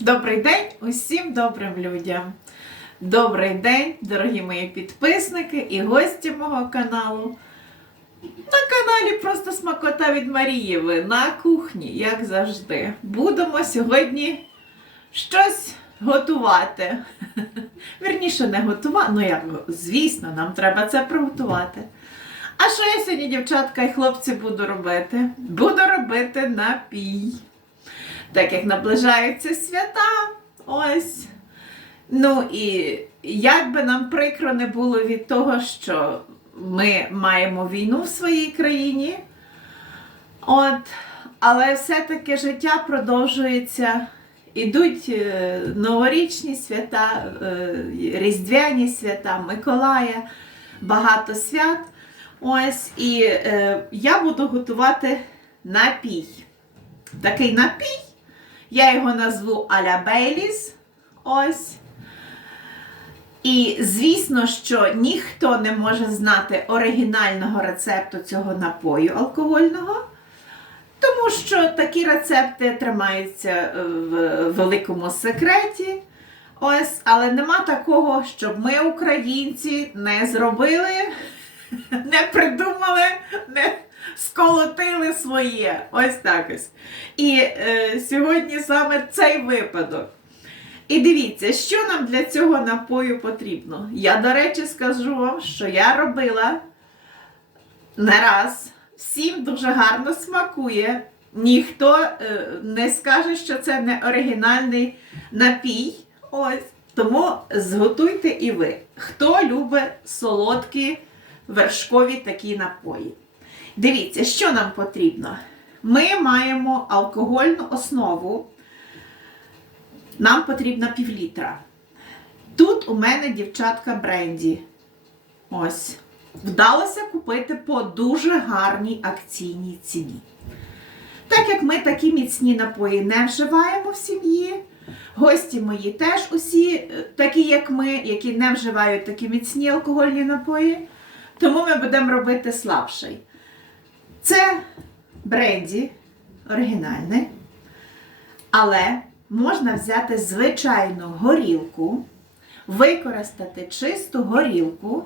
Добрий день усім добрим людям. Добрий день, дорогі мої підписники і гості мого каналу. На каналі просто смакота від Марієви на кухні, як завжди. Будемо сьогодні щось готувати. Вірніше, не готувати, ну як, звісно, нам треба це приготувати. А що я сьогодні, дівчатка і хлопці, буду робити? Буду робити напій. Так як наближаються свята, ось. Ну і як би нам прикро не було від того, що ми маємо війну в своїй країні, от, але все-таки життя продовжується. Ідуть е, новорічні свята, е, різдвяні свята, Миколая, багато свят. Ось, і е, я буду готувати напій. Такий напій. Я його назву Аля Бейліс. Ось. І звісно, що ніхто не може знати оригінального рецепту цього напою алкогольного, тому що такі рецепти тримаються е, в великому секреті. Ось, але нема такого, щоб ми, українці, не зробили, не придумали, не сколотили своє. Ось так ось. І е, сьогодні саме цей випадок. І дивіться, що нам для цього напою потрібно. Я, до речі, скажу вам, що я робила не раз. Всім дуже гарно смакує. Ніхто е, не скаже, що це не оригінальний напій. Ось. Тому зготуйте і ви. Хто любить солодкі вершкові такі напої. Дивіться, що нам потрібно. Ми маємо алкогольну основу. Нам потрібно півлітра. Тут у мене дівчатка бренді. Ось. Вдалося купити по дуже гарній акційній ціні. Так як ми такі міцні напої не вживаємо в сім'ї, гості мої теж усі е, такі, як ми, які не вживають такі міцні алкогольні напої, тому ми будемо робити слабший. Це бренді оригінальне, але можна взяти звичайну горілку, використати чисту горілку.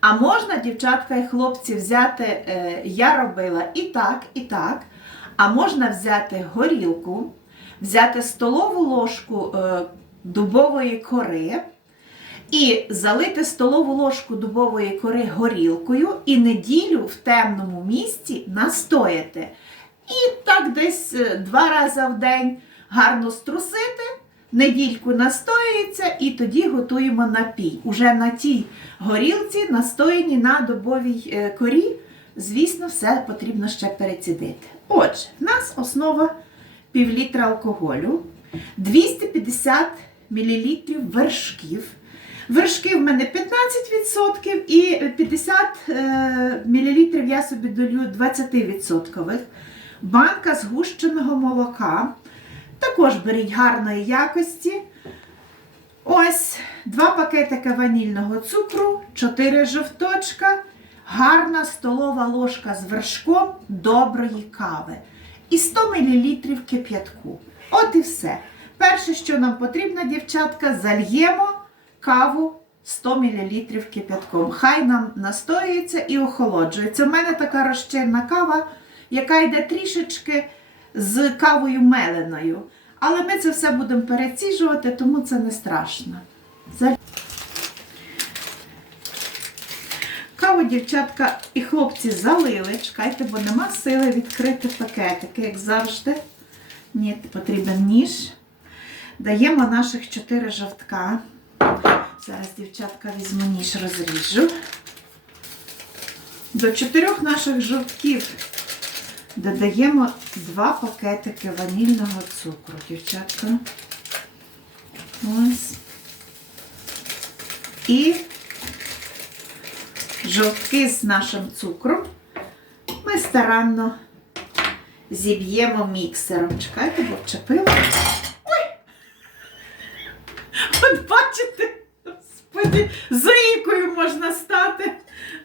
А можна, дівчатка і хлопці, взяти, е, я робила і так, і так. А можна взяти горілку, взяти столову ложку е, дубової кори і залити столову ложку дубової кори горілкою і неділю в темному місці настояти. І так десь е, два рази в день гарно струсити, недільку настоюється, і тоді готуємо напій. Уже на тій горілці, настояні на дубовій е, корі, звісно, все потрібно ще перецідити. Отже, в нас основа півлітра алкоголю, 250 мл вершків. Вершки в мене 15% і 50 мл я собі долю 20%. Банка згущеного молока. Також беріть гарної якості. Ось два пакетика ванільного цукру, 4 жовточка, гарна столова ложка з вершком доброї кави і 100 мл кип'ятку. От і все. Перше, що нам потрібно, дівчатка, зальємо каву 100 мл кип'ятком. Хай нам настоюється і охолоджується. У мене така розчинна кава, яка йде трішечки з кавою меленою. Але ми це все будемо переціжувати, тому це не страшно. Каву, дівчатка і хлопці залили. Чекайте, бо нема сили відкрити пакетики, як завжди. Ні, потрібен ніж. Даємо наших 4 жовтка. Зараз, дівчатка, візьму ніж, розріжу. До чотирьох наших жовтків додаємо 2 пакетики ванільного цукру, дівчатка. Ось. І жовтки з нашим цукром ми старанно зіб'ємо міксером. Чекайте, бо вчепила. Ой! От бачите, господи, заїкою можна стати.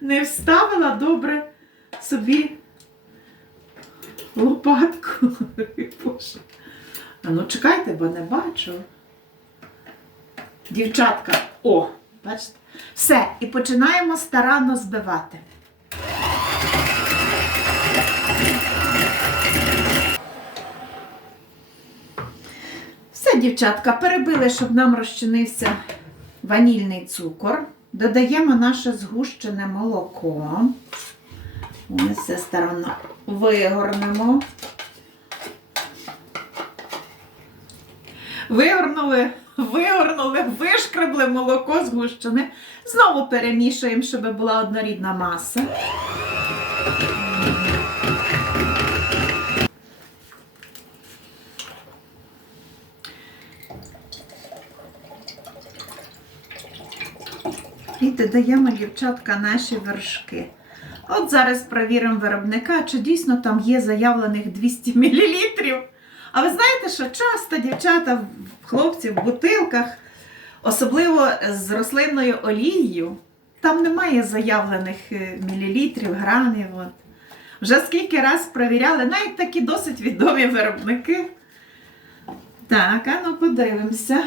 Не вставила добре собі лопатку. Боже. А ну чекайте, бо не бачу. Дівчатка, о, бачите? Все, і починаємо старанно збивати. Все, дівчатка, перебили, щоб нам розчинився ванільний цукор. Додаємо наше згущене молоко. Ось все старанно вигорнемо. Вигорнули, вигорнули, вишкребли молоко згущене. Знову перемішуємо, щоб була однорідна маса. І додаємо, дівчатка, наші вершки. От зараз перевіримо виробника, чи дійсно там є заявлених 200 мл. А ви знаєте, що часто дівчата, хлопці в бутилках, особливо з рослинною олією, там немає заявлених е, мілілітрів, грамів. От. Вже скільки раз перевіряли, навіть такі досить відомі виробники. Так, а ну подивимося.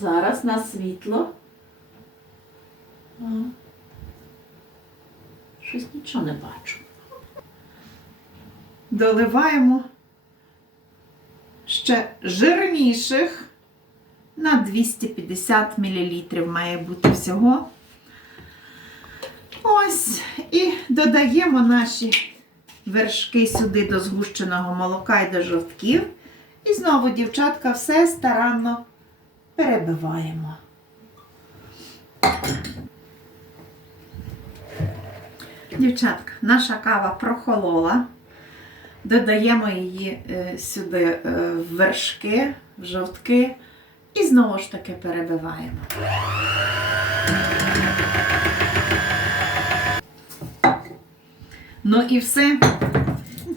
Зараз на світло. Щось нічого не бачу. Доливаємо ще жирніших на 250 мл має бути всього. Ось, і додаємо наші вершки сюди до згущеного молока і до жовтків. І знову, дівчатка, все старанно перебиваємо. Дівчатка, наша кава прохолола. Додаємо її е, сюди е, в вершки, в жовтки і знову ж таки перебиваємо. Ну і все.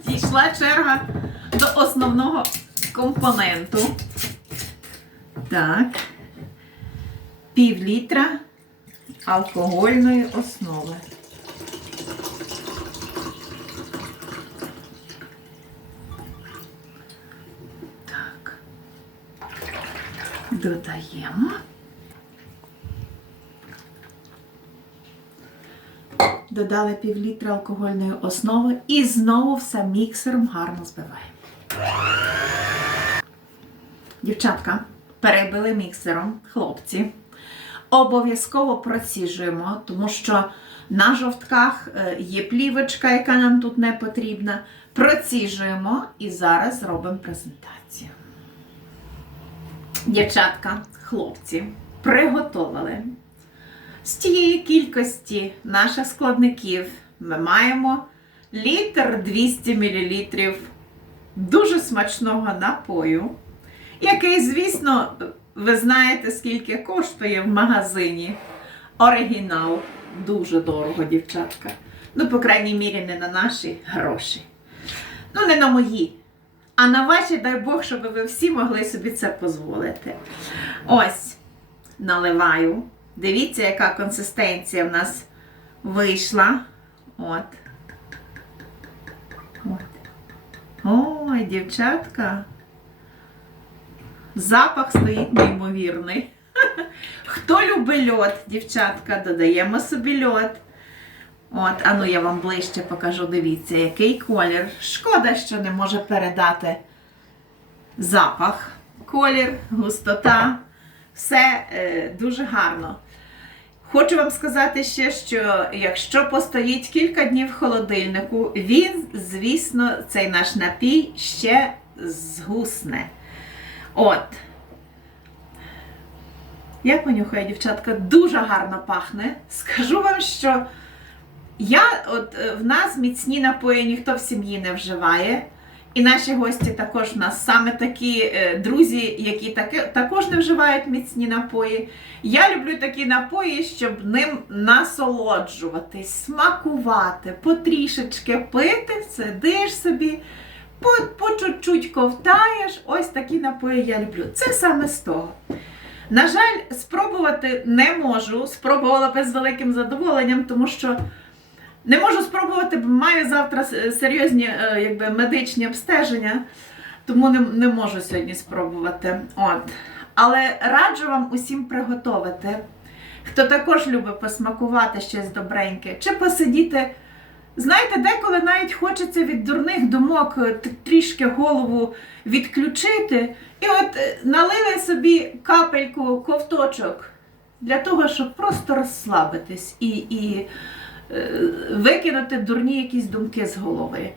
Дійшла черга до основного компоненту. Так. Пів літра алкогольної основи. Додаємо. Додали пів літра алкогольної основи і знову все міксером гарно збиваємо. Дівчатка, перебили міксером, хлопці. Обов'язково проціжуємо, тому що на жовтках е, є плівочка, яка нам тут не потрібна. Проціжуємо і зараз робимо презентацію. Дівчатка, хлопці, приготовили. З тієї кількості наших складників ми маємо літр 200 мл дуже смачного напою, який, звісно, ви знаєте, скільки коштує в магазині. Оригінал дуже дорого, дівчатка. Ну, по крайній мірі, не на наші гроші. Ну, не на мої. А на ваші, дай Бог, щоб ви всі могли собі це дозволити. Ось, наливаю. Дивіться, яка консистенція в нас вийшла. От. От. Ой, дівчатка. Запах стоїть неймовірний. Хто любить льод, дівчатка, додаємо собі льод. От, а ну я вам ближче покажу, дивіться, який колір. Шкода, що не може передати запах. Колір, густота, все е, дуже гарно. Хочу вам сказати ще, що якщо постоїть кілька днів в холодильнику, він, звісно, цей наш напій ще згусне. От. Як понюхає, дівчатка, дуже гарно пахне. Скажу вам, що я, от е, в нас міцні напої ніхто в сім'ї не вживає. І наші гості також в нас саме такі е, друзі, які таки, також не вживають міцні напої. Я люблю такі напої, щоб ним насолоджуватись, смакувати, потрішечки пити, сидиш собі, по, по чуть-чуть ковтаєш. Ось такі напої я люблю. Це саме з того. На жаль, спробувати не можу. Спробувала би з великим задоволенням, тому що не можу спробувати, маю завтра серйозні е, якби, медичні обстеження. тому не, не можу сьогодні спробувати. От. Але раджу вам усім приготувати. Хто також любить посмакувати щось добреньке, чи посидіти. Знаєте, деколи навіть хочеться від дурних думок е, трішки голову відключити. І от е, налили собі капельку ковточок для того, щоб просто розслабитись і, і викинути дурні якісь думки з голови.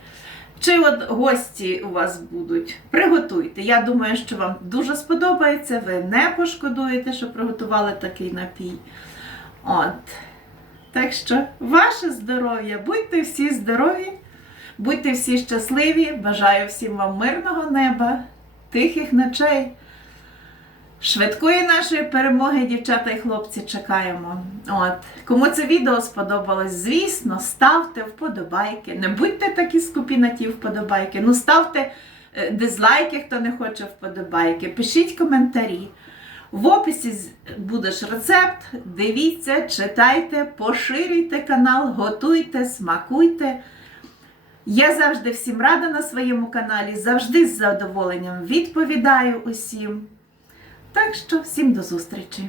Чи от гості у вас будуть, приготуйте. Я думаю, що вам дуже сподобається, ви не пошкодуєте, що приготували такий напій. От. Так що, ваше здоров'я, будьте всі здорові, будьте всі щасливі. Бажаю всім вам мирного неба, тихих ночей. Швидкої нашої перемоги, дівчата і хлопці, чекаємо. От. Кому це відео сподобалось, звісно, ставте вподобайки. Не будьте такі скупі на ті вподобайки. Ну, ставте е, дизлайки, хто не хоче вподобайки. Пишіть коментарі. В описі буде рецепт. Дивіться, читайте, поширюйте канал, готуйте, смакуйте. Я завжди всім рада на своєму каналі, завжди з задоволенням відповідаю усім. Так що всім до зустрічі!